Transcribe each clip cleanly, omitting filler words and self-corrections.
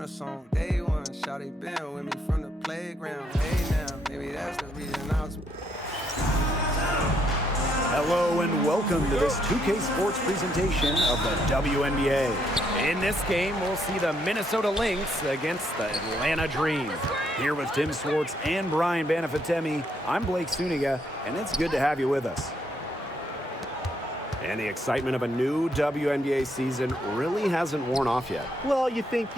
want a song, day one. Shawty been with me from the playground. Hey now, maybe that's the reason I was. Hello and welcome to this 2K Sports presentation of the WNBA. In this game, we'll see the Minnesota Lynx against the Atlanta Dream. Here with Tim Swartz and Brian Banafitemi, I'm Blake Suniga, and it's good to have you with us. And the excitement of a new WNBA season really hasn't worn off yet. Well, you think,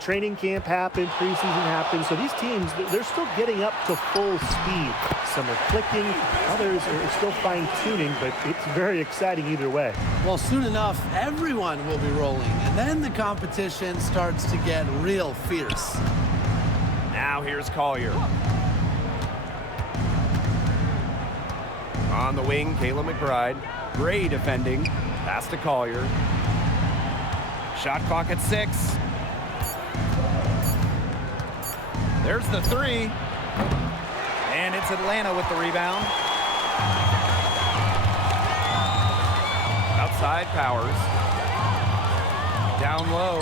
training camp happened, preseason happened, so these teams, they're still getting up to full speed. Some are clicking, others are still fine-tuning, but it's very exciting either way. Well, soon enough, everyone will be rolling, and then the competition starts to get real fierce. Now here's Collier. On the wing, Kayla McBride. Gray defending. Pass to Collier. Shot clock at 6. There's the 3. And it's Atlanta with the rebound. Outside Powers. Down low.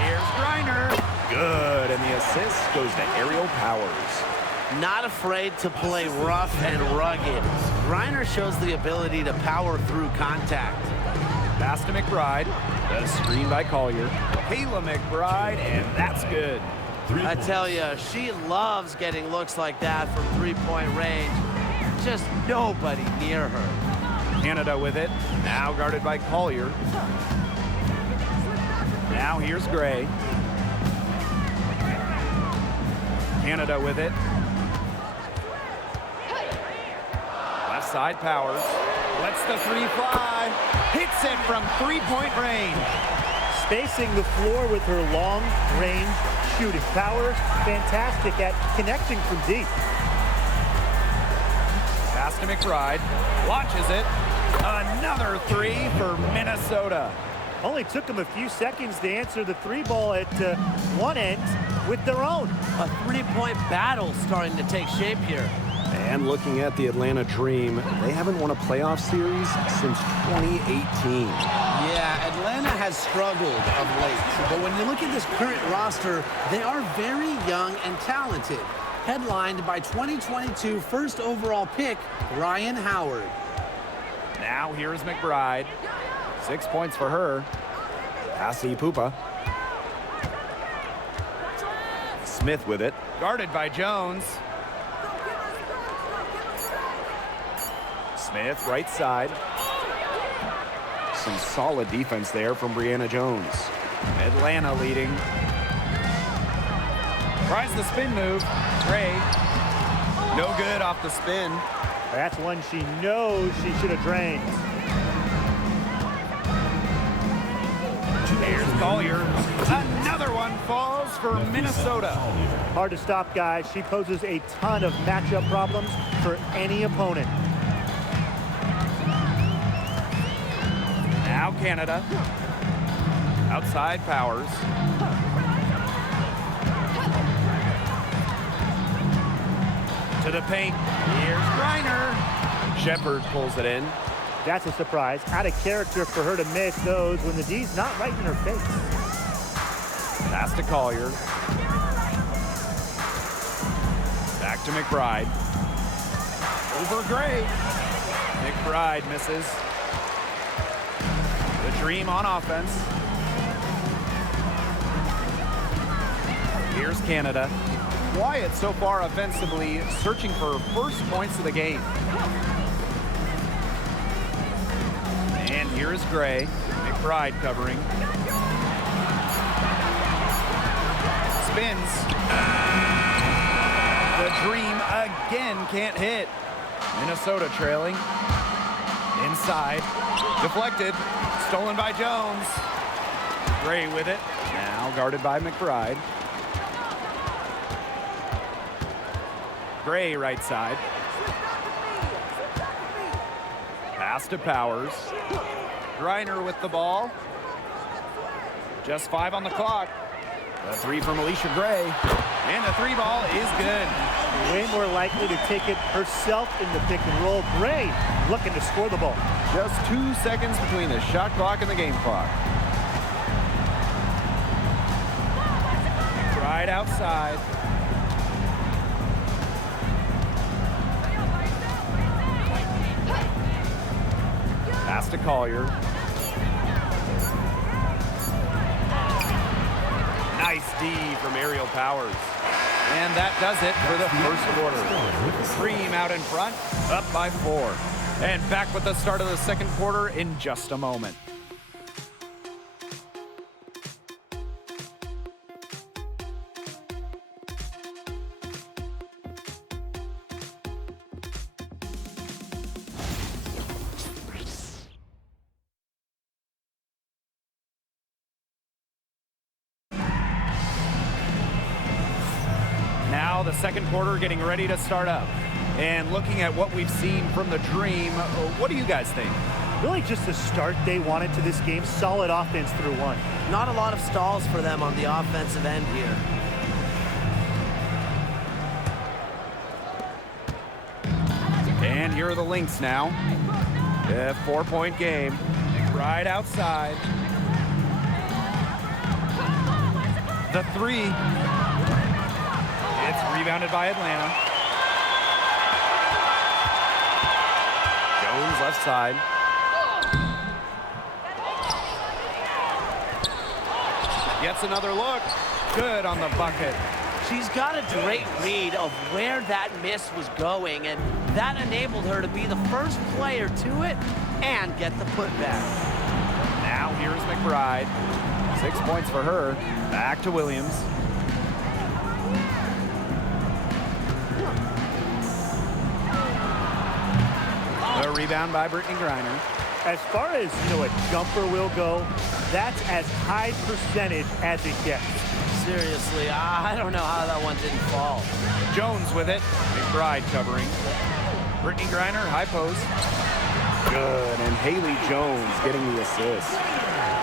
Here's Griner. Good, and the assist goes to Ariel Powers. Not afraid to play rough and rugged. Griner shows the ability to power through contact. Pass to McBride. The screen by Collier. Kayla McBride, and that's good. I tell you, she loves getting looks like that from three-point range. Just nobody near her. Canada with it. Now guarded by Collier. Now here's Gray. Canada with it. Left side Powers. Lets the 3 fly. Hits it from three-point range. Spacing the floor with her long-range shooting. Powers, fantastic at connecting from deep. Pass to McBride. Launches it. Another 3 for Minnesota. Only took them a few seconds to answer the 3 ball at one end with their own. A three-point battle starting to take shape here. And looking at the Atlanta Dream, they haven't won a playoff series since 2018. Yeah, Atlanta has struggled of late. But when you look at this current roster, they are very young and talented. Headlined by 2022 first overall pick, Ryan Howard. Now here's McBride. 6 points for her. Passy Pupa. Smith with it. Guarded by Jones. Smith, right side. Some solid defense there from Brianna Jones. Atlanta leading. Tries the spin move. Gray. No good off the spin. That's one she knows she should have drained. Here's Collier. Another one falls for Minnesota. Hard to stop, guys. She poses a ton of matchup problems for any opponent. Now Canada. Outside Powers. To the paint. Here's Griner. Shepard pulls it in. That's a surprise. Out of character for her to miss those when the D's not right in her face. Pass to Collier. Back to McBride. Over Gray. McBride misses. The Dream on offense. Here's Canada. Quiet so far offensively, searching for first points of the game. And here is Gray. McBride covering. Spins. The Dream again can't hit. Minnesota trailing. Inside. Deflected. Stolen by Jones. Gray with it. Now guarded by McBride. Gray right side. Pass to Powers. Griner with the ball. Just 5 on the clock. The 3 from Alicia Gray. And the 3 ball is good. Way more likely to take it herself in the pick and roll. Gray looking to score the ball. Just 2 seconds between the shot clock and the game clock. McBride outside. Pass to Collier. Nice D from Aerial Powers. And that does it for the first quarter. Cream out in front, up by 4. And back with the start of the second quarter in just a moment. Now the second quarter getting ready to start up. And looking at what we've seen from the Dream, what do you guys think? Really just the start they wanted to this game. Solid offense through one. Not a lot of stalls for them on the offensive end here. And here are the Lynx now. A 4-point game. Right outside. The 3. It's rebounded by Atlanta. Jones left side. Gets another look. Good on the bucket. She's got a great read of where that miss was going, and that enabled her to be the first player to it and get the putback. Now here's McBride. 6 points for her. Back to Williams. A rebound by Brittany Griner. As far as, a jumper will go, that's as high percentage as it gets. Seriously, I don't know how that one didn't fall. Jones with it. McBride covering. Brittany Griner, high post. Good, and Haley Jones getting the assist.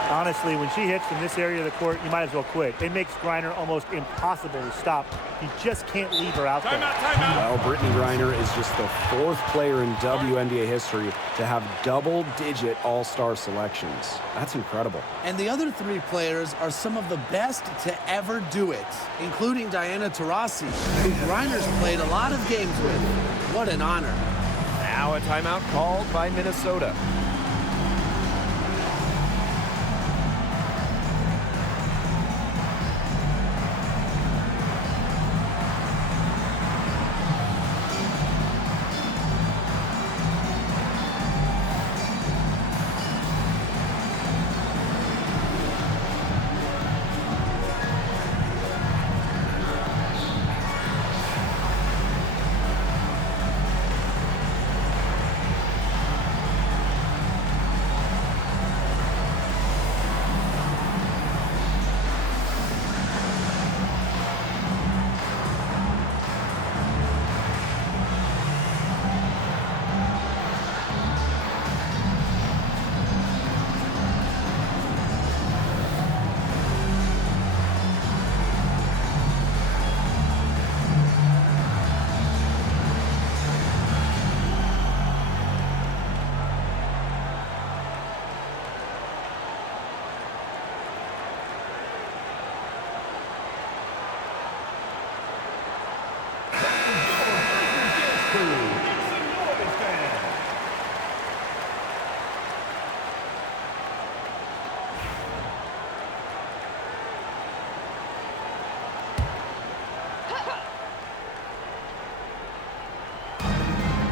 Honestly, when she hits in this area of the court, you might as well quit. It makes Griner almost impossible to stop. You just can't leave her out there. Well, Brittany Griner is just the 4th player in WNBA history to have double-digit all-star selections. That's incredible. And the other 3 players are some of the best to ever do it, including Diana Taurasi, who Griner's played a lot of games with. What an honor. Now a timeout called by Minnesota.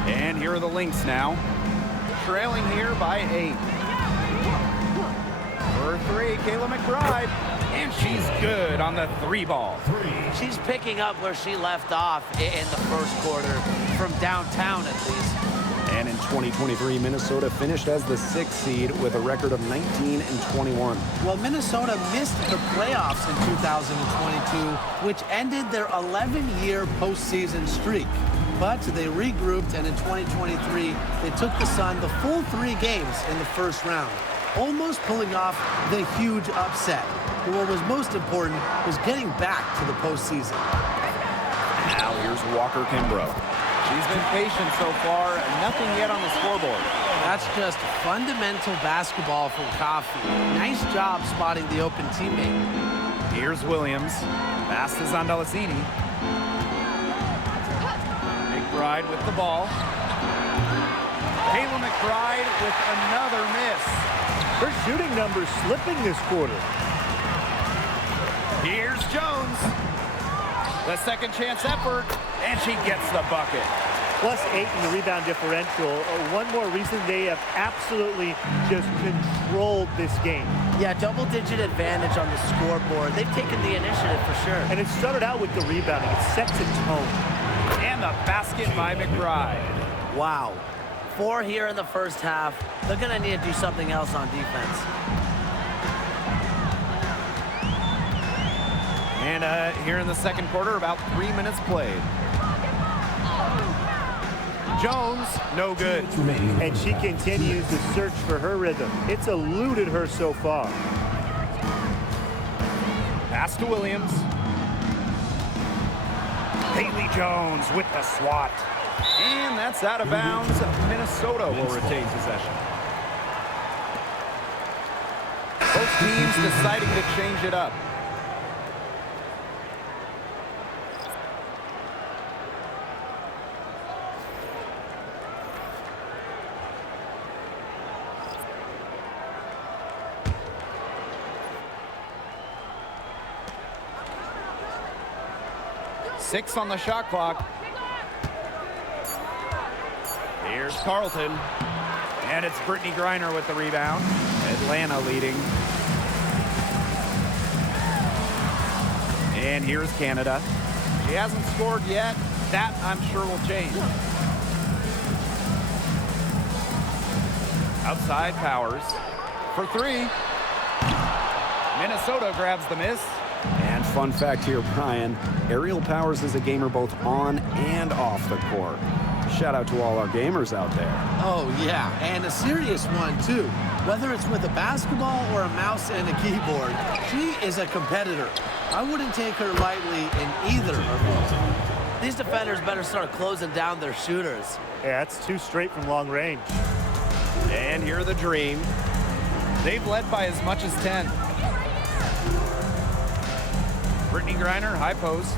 And here are the Lynx now. Trailing here by 8. For 3, Kayla McBride. And she's good on the 3 ball. She's picking up where she left off in the first quarter, from downtown at least. And in 2023, Minnesota finished as the 6th seed with a record of 19-21. Well, Minnesota missed the playoffs in 2022, which ended their 11-year postseason streak. But they regrouped, and in 2023, they took the Sun the full 3 games in the first round, almost pulling off the huge upset. But what was most important was getting back to the postseason. Now here's Walker Kimbrough. She's been patient so far, nothing yet on the scoreboard. That's just fundamental basketball from Coffee. Nice job spotting the open teammate. Here's Williams. Pass is on Delacini. McBride with the ball. Kayla McBride with another miss. Her shooting numbers slipping this quarter. Here's Jones. The second chance effort, and she gets the bucket. +8 in the rebound differential. One more reason they have absolutely just controlled this game. Yeah, double-digit advantage on the scoreboard. They've taken the initiative for sure. And it started out with the rebounding. It sets a tone. And the basket by McBride. Wow. 4 here in the first half. They're going to need to do something else on defense. And here in the second quarter, about 3 minutes played. Jones, no good. And she continues to search for her rhythm. It's eluded her so far. Pass to Williams. Haley Jones with the swat. And that's out of bounds. Minnesota will retain possession. Both teams deciding to change it up. Six on the shot clock. Here's Carlton. And it's Brittany Griner with the rebound. Atlanta leading. And here's Canada. She hasn't scored yet. That, I'm sure, will change. Outside Powers for 3. Minnesota grabs the miss. And fun fact here, Brian, Aerial Powers is a gamer both on and off the court. Shout out to all our gamers out there. Oh, yeah, and a serious one, too. Whether it's with a basketball or a mouse and a keyboard, she is a competitor. I wouldn't take her lightly in either of those. These defenders better start closing down their shooters. Yeah, that's 2 straight from long range. And here are the Dream. They've led by as much as 10. Brittany Griner, high post.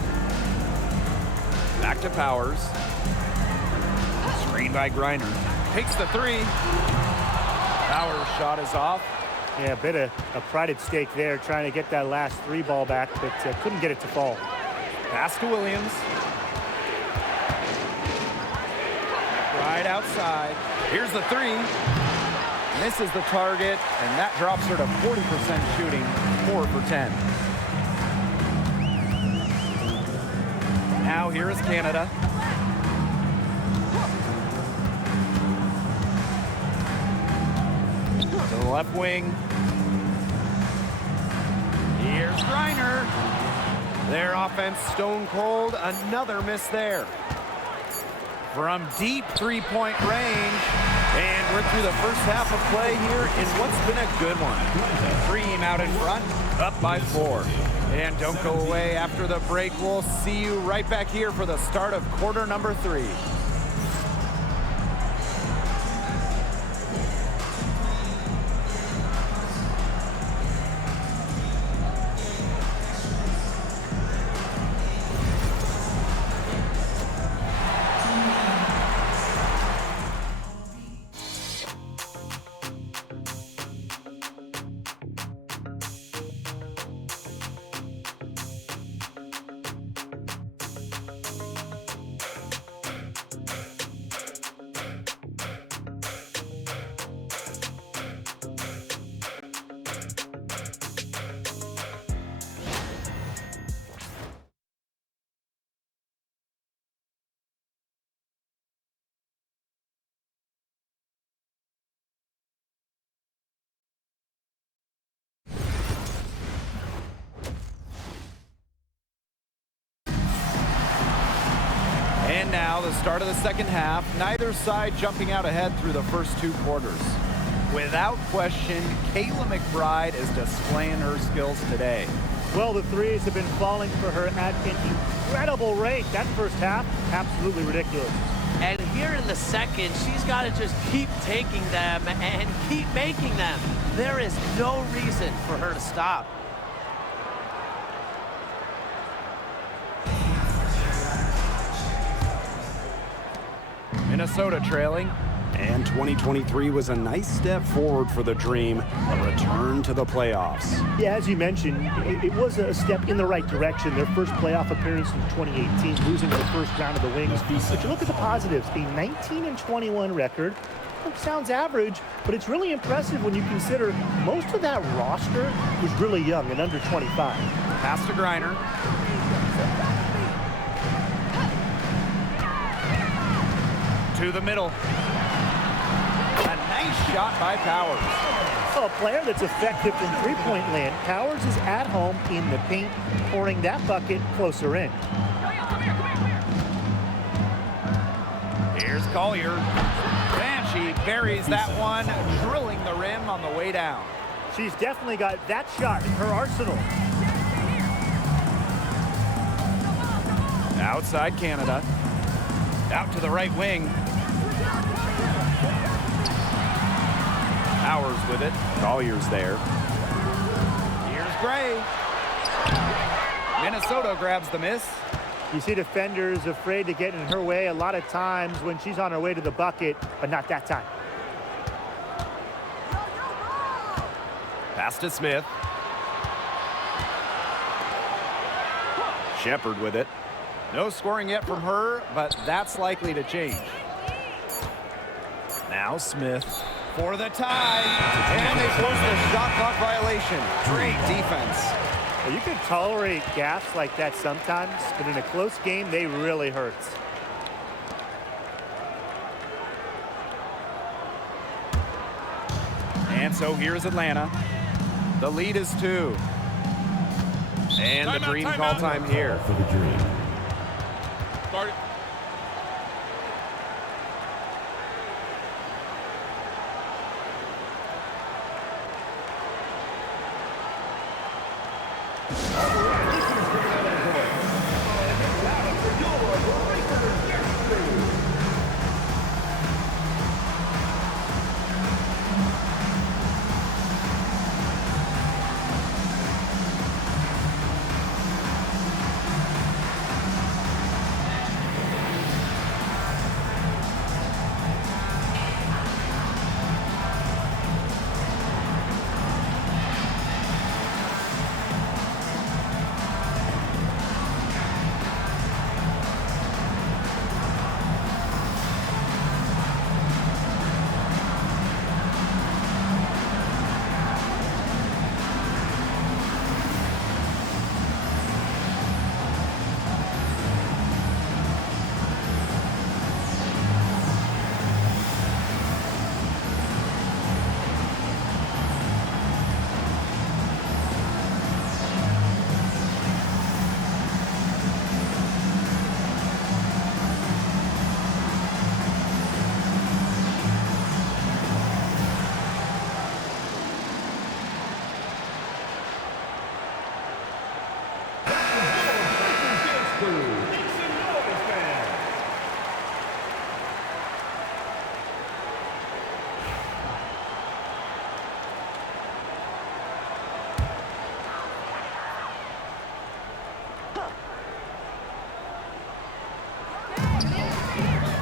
Back to Powers. Screen by Griner. Takes the 3. Powers' shot is off. Yeah, a bit of a pride at stake there, trying to get that last 3 ball back, but couldn't get it to fall. Pass to Williams. Right outside. Here's the 3. Misses the target, and that drops her to 40% shooting, 4 for 10. Now here is Canada. To the left wing. Here's Griner. Their offense stone cold. Another miss there. From deep three-point range. And we're through the first half of play here in what's been a good one. Dream out in front, up by 4. And don't go away after the break. We'll see you right back here for the start of quarter number 3. And now the start of the second half. Neither side jumping out ahead through the first 2 quarters. Without question, Kayla McBride is displaying her skills today. Well, the threes have been falling for her at an incredible rate. That first half, absolutely ridiculous. And here in the second, she's got to just keep taking them and keep making them. There is no reason for her to stop. Minnesota trailing. And 2023 was a nice step forward for the Dream, a return to the playoffs. Yeah, as you mentioned, it was a step in the right direction. Their first playoff appearance in 2018, losing in the first round of the Wings. But you look at the positives, a 19-21 record. It sounds average, but it's really impressive when you consider most of that roster is really young and under 25. Pass to Griner. To the middle. A nice shot by Powers. Oh, a player that's effective from three-point land. Powers is at home in the paint, pouring that bucket closer in. Here's Collier. And she buries that one, drilling the rim on the way down. She's definitely got that shot in her arsenal. Outside Canada. Out to the right wing. Powers with it. Collier's there. Here's Gray. Minnesota grabs the miss. You see defenders afraid to get in her way a lot of times when she's on her way to the bucket, but not that time. Pass to Smith. Shepard with it. No scoring yet from her, but that's likely to change. Now Smith for the tie. And they force the shot clock violation. Great defense. Well, you can tolerate gaffes like that sometimes, but in a close game, they really hurt. And so here's Atlanta. The lead is 2. And the Dream call time here. For the Dream. Start it.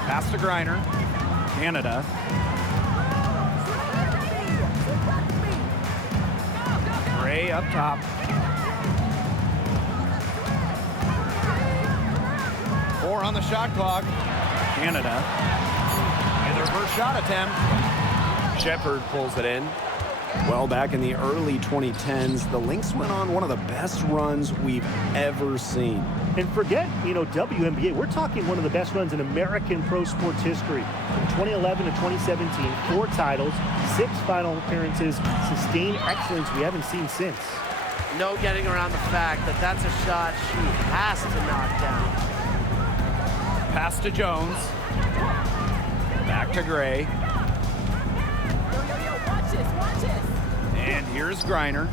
Pass to Griner. Canada. Gray up top. 4 on the shot clock. Canada. And their first shot attempt. Shepard pulls it in. Well, back in the early 2010s, the Lynx went on one of the best runs we've ever seen. And forget, WNBA, we're talking one of the best runs in American pro sports history. From 2011 to 2017, 4 titles, 6 final appearances, sustained excellence we haven't seen since. No getting around the fact that that's a shot she has to knock down. Pass to Jones. Back to Gray. And here's Griner.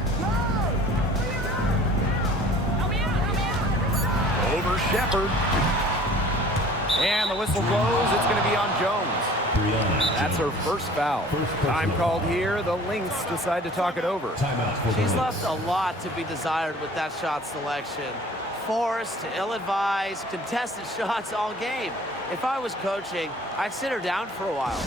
Over Shepard. And the whistle blows. It's going to be on Jones. That's her first foul. Time called here. The Lynx decide to talk it over. Timeout for the She's Lynx. left a lot to be desired with that shot selection. forced, ill-advised, contested shots all game. If I was coaching, I'd sit her down for a while.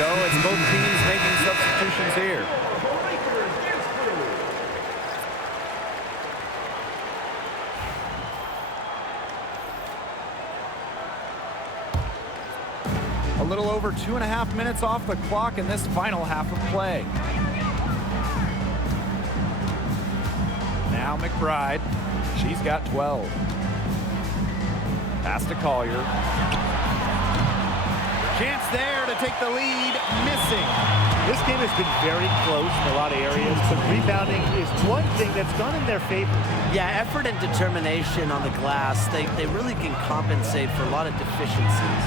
So it's both teams making substitutions here. A little over 2.5 minutes off the clock in this final half of play. Now McBride. She's got 12. Pass to Collier. Chance there to take the lead, missing. This game has been very close in a lot of areas, but rebounding is one thing that's gone in their favor. Yeah, effort and determination on the glass, they really can compensate for a lot of deficiencies.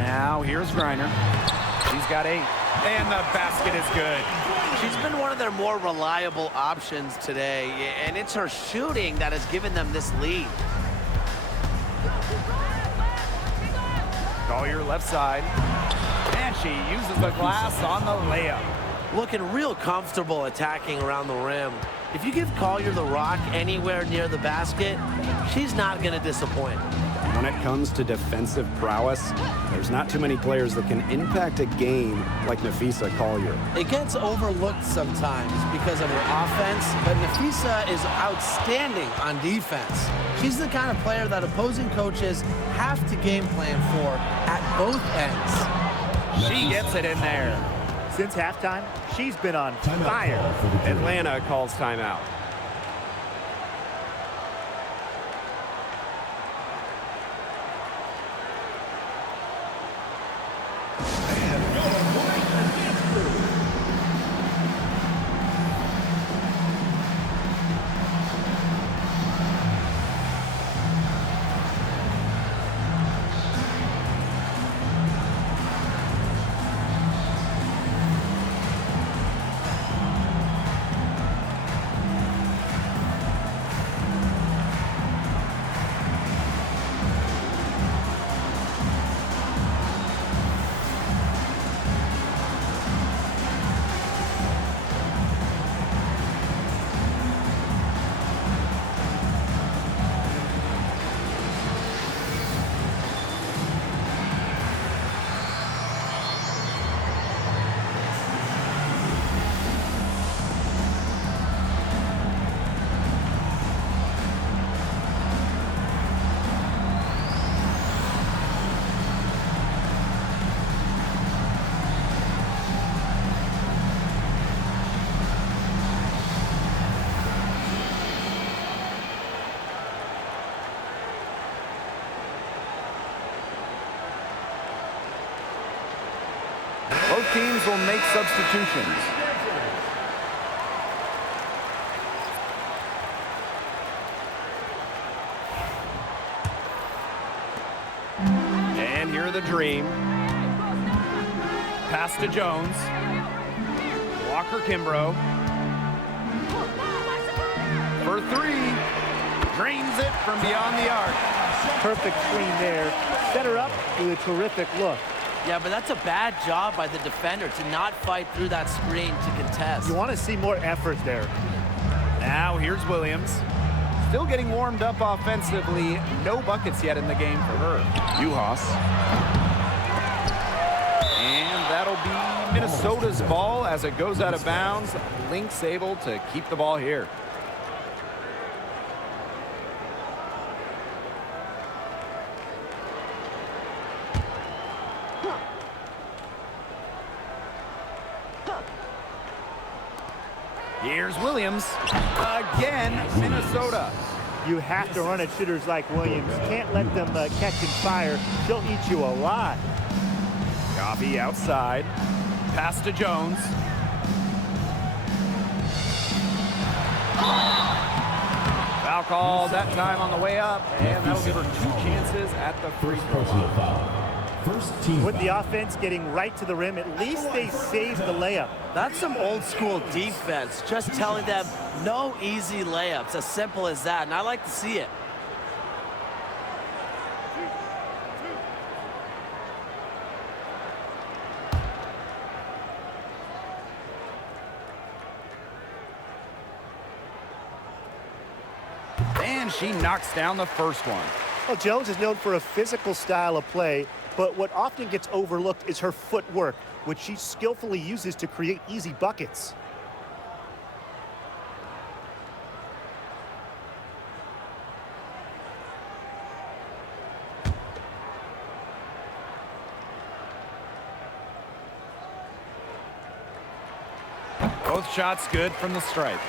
Now here's Griner. She's got 8. And the basket is good. She's been one of their more reliable options today, and it's her shooting that has given them this lead. Collier left side. And she uses the glass on the layup. Looking real comfortable attacking around the rim. If you give Collier the rock anywhere near the basket, she's not going to disappoint. When it comes to defensive prowess, there's not too many players that can impact a game like Napheesa Collier. It gets overlooked sometimes because of her offense, but Napheesa is outstanding on defense. She's the kind of player that opposing coaches have to game plan for at both ends. She gets it in there. Since halftime, she's been on fire. Atlanta calls timeout. Both teams will make substitutions. And here are the Dream. Pass to Jones. Walker Kimbrough. For 3. Drains it from beyond the arc. Perfect screen there. Set her up with a terrific look. Yeah, but that's a bad job by the defender to not fight through that screen to contest. You want to see more effort there. Now here's Williams. Still getting warmed up offensively. No buckets yet in the game for her. Juhas. And that'll be Minnesota's ball as it goes out of bounds. Lynx able to keep the ball here. Here's Williams. Again, Minnesota. You have to run at shooters like Williams. Can't let them catching fire. She'll eat you alive. Coffee outside. Pass to Jones. Foul call that time on the way up, and that'll give her 2 chances at the free throw line. With the offense getting right to the rim, at least they saved the layup. That's some old school defense, just telling them no easy layups, as simple as that, and I like to see it. And she knocks down the first one. Well, Jones is known for a physical style of play, but what often gets overlooked is her footwork, which she skillfully uses to create easy buckets. Both shots good from the stripe.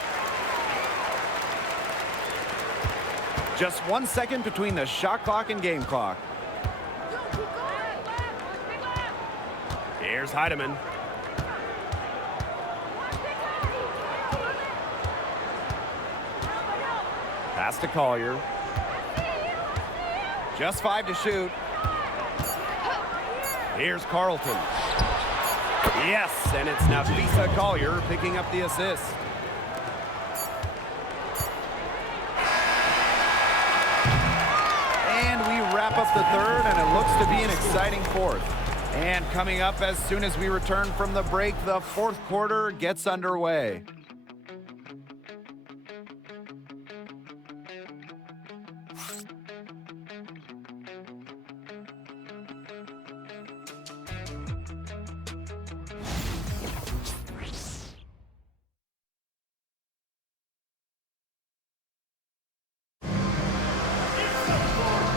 Just 1 second between the shot clock and game clock. Here's Heidemann. Pass to Collier. Just 5 to shoot. Here's Carlton. Yes, and it's Nafisa Collier picking up the assist. And we wrap up the third, and it looks to be an exciting fourth. And coming up as soon as we return from the break, the fourth quarter gets underway.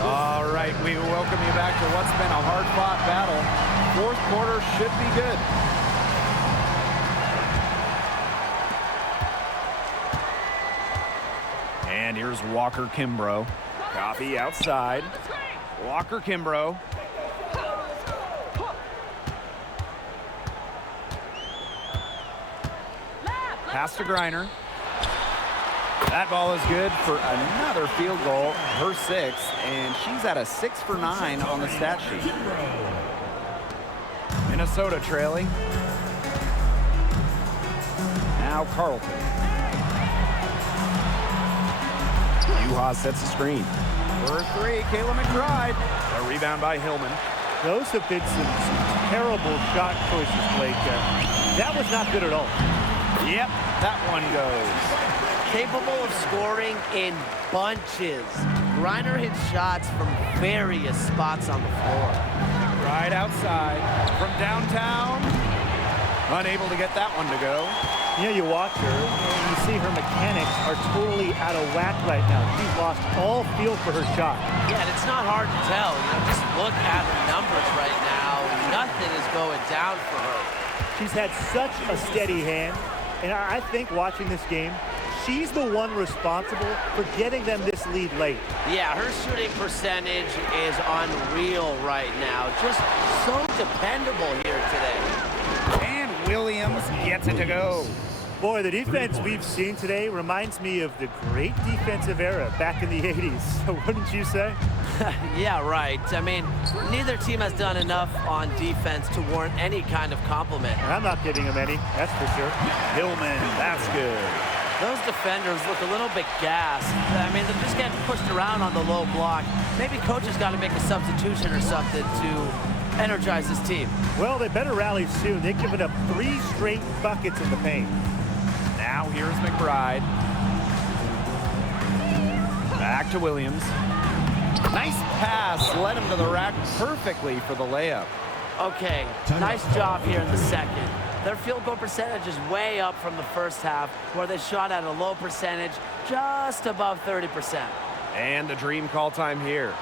All right, we welcome you back to what's been a hard-fought battle. Fourth quarter should be good. And here's Walker Kimbrough. Coffee outside. Walker Kimbrough. Pass to Griner. That ball is good for another field goal, her 6th, and she's at a 6 for 9 on the stat sheet. Minnesota trailing. Now Carlton. Juhas sets the screen. For 3, Kayla McBride. A rebound by Hillman. Those have been some terrible shot choices, Blake. That was not good at all. Yep, that one goes. Capable of scoring in bunches. Griner hits shots from various spots on the floor. Right outside from downtown. Unable to get that one to go. You know, you watch her, and you see her mechanics are totally out of whack right now. She's lost all feel for her shot. Yeah, and it's not hard to tell. You know, just look at her numbers right now. Nothing is going down for her. She's had such a steady hand, and I think watching this game, she's the one responsible for getting them this lead late. Yeah, her shooting percentage is unreal right now. Just so dependable here today. And Williams gets it to go. Boy, the defense we've seen today reminds me of the great defensive era back in the 80s. So wouldn't you say? Yeah, right. I mean, neither team has done enough on defense to warrant any kind of compliment. And I'm not giving them any, that's for sure. Hillman, that's good. Those defenders look a little bit gassed. I mean, they're just getting pushed around on the low block. Maybe coach has got to make a substitution or something to energize his team. Well, they better rally soon. They've given up 3 straight buckets in the paint. Now here's McBride. to Williams. Nice pass, led him to the rack perfectly for the layup. Okay, nice job here in the second. Their field goal percentage is way up from the first half, where they shot at a low percentage, just above 30%. And a dream call time here.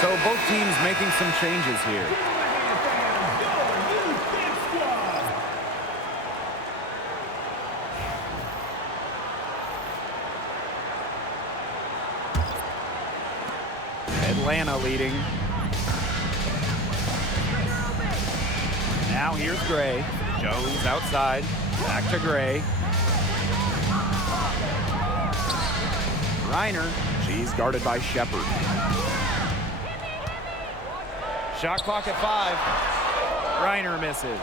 So both teams making some changes here. Atlanta leading. Now here's Gray. Jones outside. Back to Gray. Reiner. She's guarded by Shepard. Shot clock at 5. Reiner misses.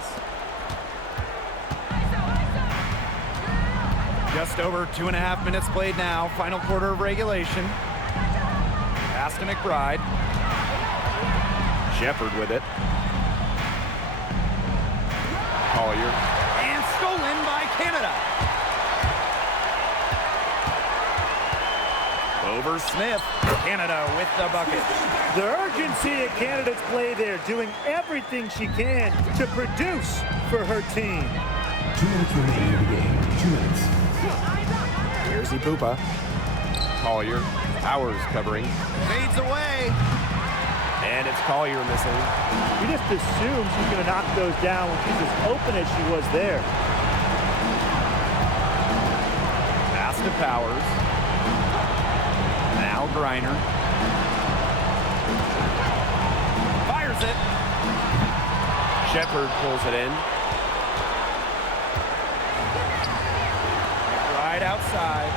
Just over 2.5 minutes played now. Final quarter of regulation. Pass to McBride. Shepard with it. Collier. And stolen by Canada. Over Smith. Canada with the bucket. The urgency at Canada's play there, doing everything she can to produce for her team. 2 minutes remaining in the game. 2 minutes. Here's Ipupa. Collier. Powers covering. Fades away. And it's Collier missing. You just assume she's going to knock those down when she's as open as she was there. Pass to Powers. Now Griner. Fires it. Shepard pulls it in. Right outside.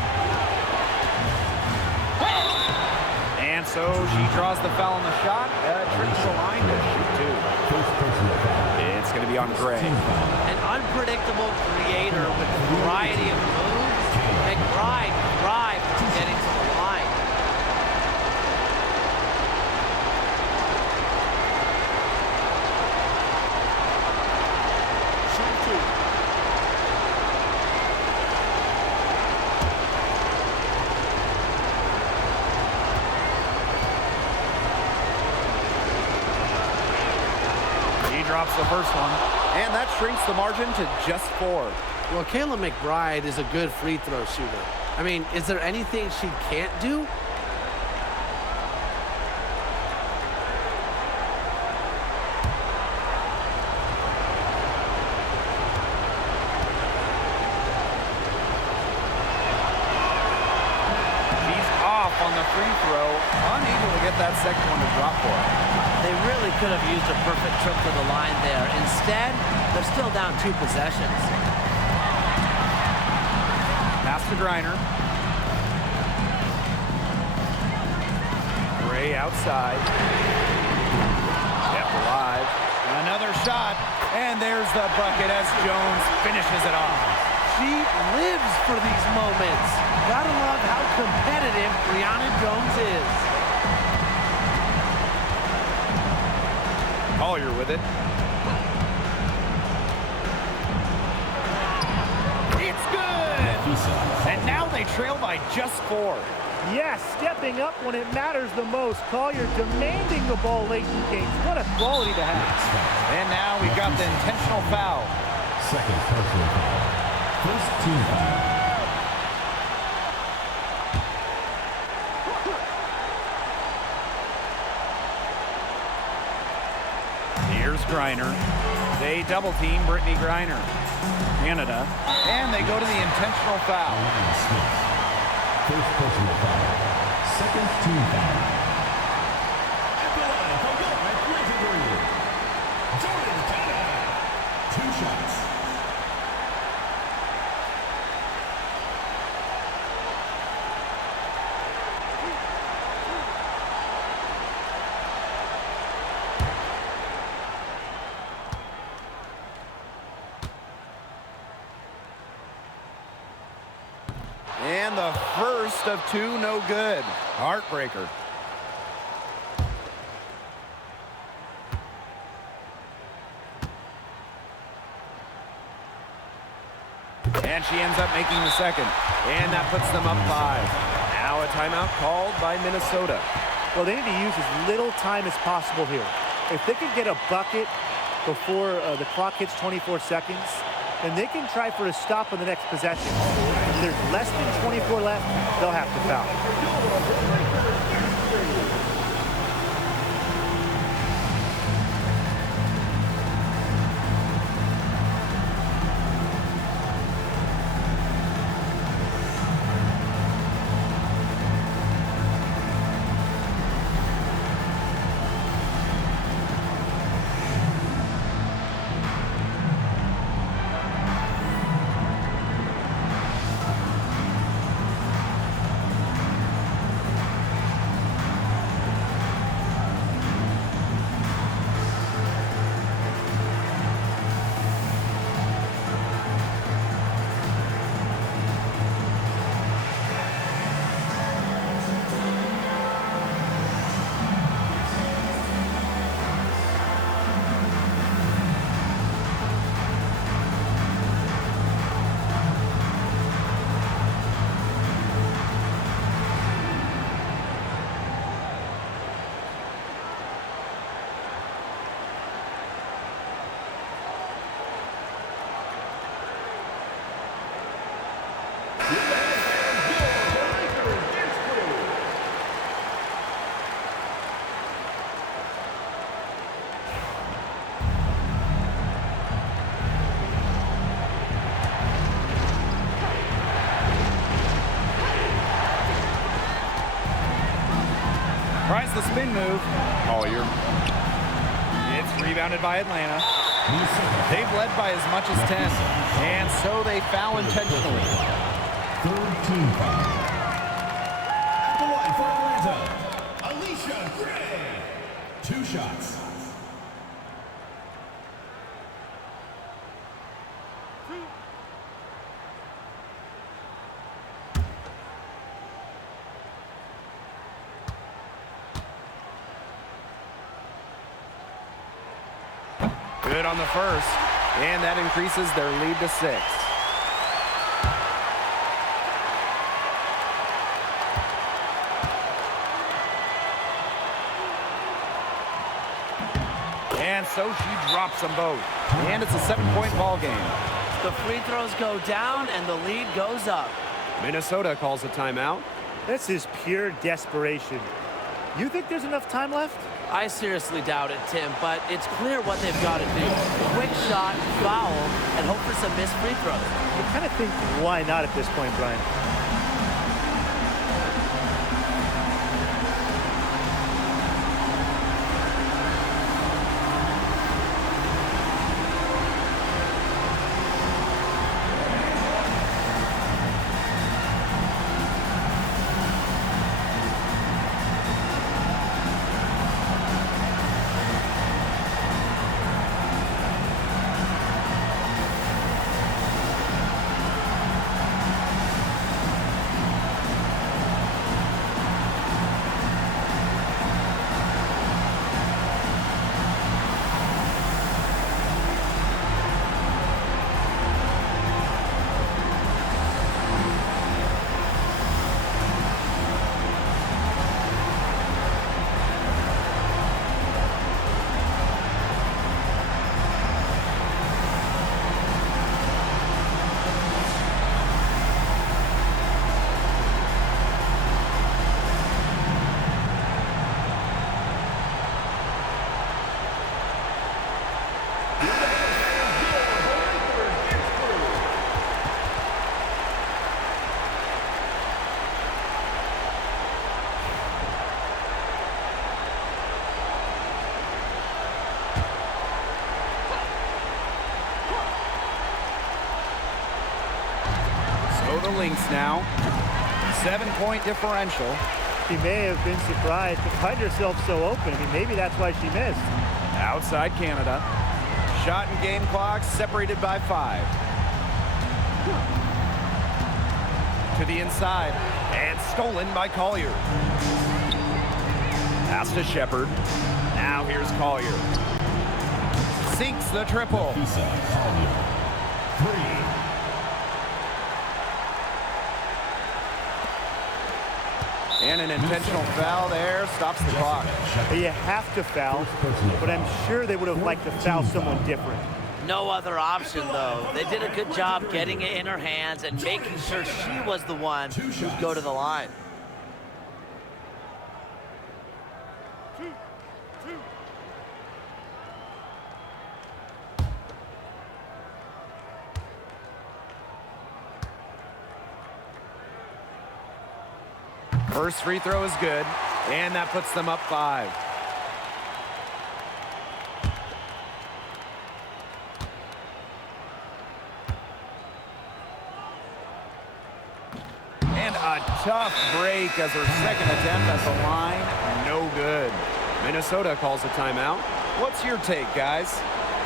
And so she draws the foul on the shot. Trips the line to shoot 2. It's going to be on Gray. An unpredictable creator with a variety of moves. McBride thrives on getting to the line. Drops the first one, and that shrinks the margin to just 4. Well, Kayla McBride is a good free throw shooter. I mean, is there anything she can't do? She's off on the free throw, unable to get that second one to drop for her. They really could have used a perfect trip to the line there. Instead, they're still down 2 possessions. Pass to Griner. Gray outside. Kept alive. Another shot, and there's the bucket as Jones finishes it off. She lives for these moments. Gotta love how competitive Brianna Jones is. Collier with it. It's good! And now they trail by just 4. Yes, stepping up when it matters the most. Collier demanding the ball late in games. What a quality to have. And now we've got the intentional foul. Second personal foul. First team foul. Here's Griner. They double team Brittany Griner. Canada. And they go to the intentional foul. Ryan Smith. First personal foul. Second team foul. At the line for Gilbert Whittaker. Jordan Canada. 2 shots. And the first of 2, no good. Heartbreaker. And she ends up making the second. And that puts them up 5. Now a timeout called by Minnesota. Well, they need to use as little time as possible here. If they could get a bucket before the clock hits 24 seconds, then they can try for a stop on the next possession. If there's less than 24 left, they'll have to foul. Tries the spin move. Collier. It's rebounded by Atlanta. They've led by as much as 10. And so they foul intentionally. Third team foul. At the line for Atlanta, Alicia Gray. 2 shots. Good on the first, and that increases their lead to 6. And so she drops them both. And it's a 7-point ball game. The free throws go down and the lead goes up. Minnesota calls a timeout. This is pure desperation. You think there's enough time left? I seriously doubt it, Tim, but it's clear what they've got to do. Quick shot, foul, and hope for some missed free throws. You kind of think, why not at this point, Brian? the Lynx now. 7-point differential. She may have been surprised to find herself so open. I mean, maybe that's why she missed. Outside Canada. Shot and game clock separated by 5. To the inside. And stolen by Collier. Pass to Shepard. Now here's Collier. Sinks the triple. Collier. 3. And an intentional foul there stops the clock. You have to foul, but I'm sure they would have liked to foul someone different. No other option, though. They did a good job getting it in her hands and making sure she was the one who'd go to the line. First free throw is good, and that puts them up 5. And a tough break as her second attempt at the line. No good. Minnesota calls a timeout. What's your take, guys?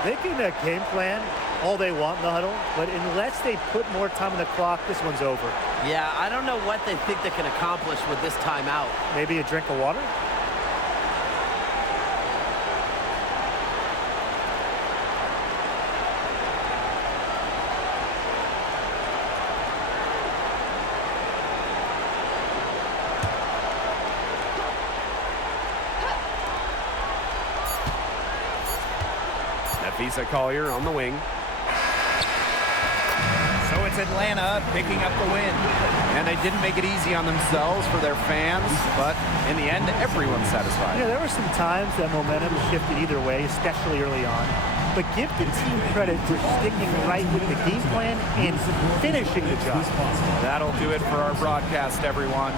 They can game plan all they want in the huddle, but unless they put more time on the clock, this one's over. Yeah, I don't know what they think they can accomplish with this timeout. Maybe a drink of water? Nafisa Collier on the wing. So it's Atlanta picking up the win. And they didn't make it easy on themselves for their fans, but in the end, everyone's satisfied. Yeah, there were some times that momentum shifted either way, especially early on. But give the team credit for sticking right with the game plan and finishing the job. That'll do it for our broadcast, everyone.